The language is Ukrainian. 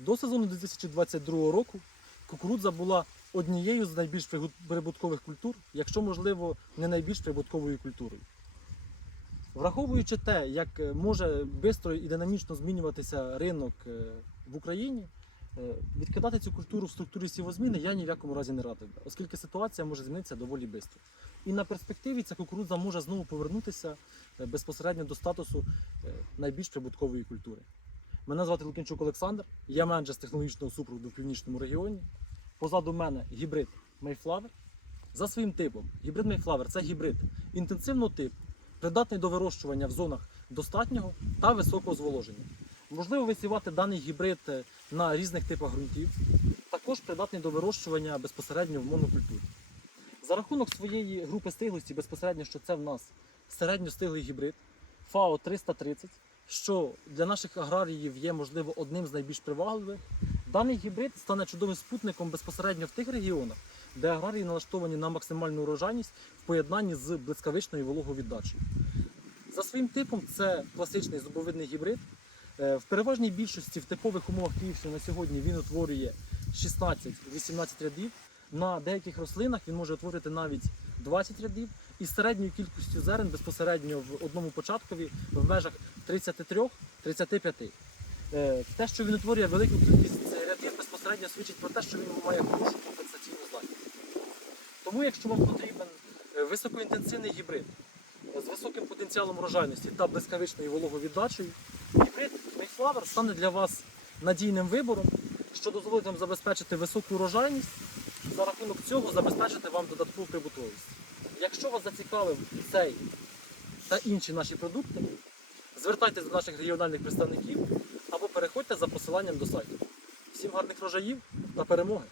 До сезону 2022 року кукурудза була однією з найбільш прибуткових культур, якщо можливо не найбільш прибутковою культурою. Враховуючи те, як е, може швидко і динамічно змінюватися ринок е, в Україні, е, відкидати цю культуру в структурі сівозміни я ні в якому разі не радив, оскільки ситуація може змінитися доволі швидко. І на перспективі ця кукурудза може знову повернутися безпосередньо до статусу найбільш прибуткової культури. Мене звати Лукінчук Олександр, я менеджер з технологічного супроводу в північному регіоні. Позаду мене гібрид Mayflower. За своїм типом, гібрид Mayflower це гібрид інтенсивного типу, придатний до вирощування в зонах достатнього та високого зволоження. Можливо висівати даний гібрид е, на різних типах ґрунтів, також придатний до вирощування безпосередньо в монокультурі. За рахунок своєї групи стиглості, безпосередньо, що це в нас середньостиглий гібрид ФАО 330, що для наших аграріїв є, можливо, одним з найбільш привабливих. Даний гібрид стане чудовим спутником безпосередньо в тих регіонах, де аграрії налаштовані на максимальну урожайність в поєднанні з блискавичною вологовіддачею. За своїм типом це класичний зубовидний гібрид. Е, В переважній більшості в типових умовах Київщини на сьогодні він утворює 16-18 рядів. На деяких рослинах він може утворити навіть 20 рядів із середньою кількістю зерен безпосередньо в одному початкові в межах 33-35. Е, Те, що він утворює велику кількість рядів, безпосередньо свідчить про те, що він має хорошу компенсаційну здатність. Тому, якщо вам потрібен е, високоінтенсивний гібрид е, з високим потенціалом урожайності та блискавичною вологовіддачею, гібрид Mayflower стане для вас надійним вибором, що дозволить вам забезпечити високу урожайність, за рахунок цього забезпечити вам додаткову прибутковість. Якщо вас зацікавив цей та інші наші продукти, звертайтеся до наших регіональних представників або переходьте за посиланням до сайту. Всім гарних врожаїв та перемоги!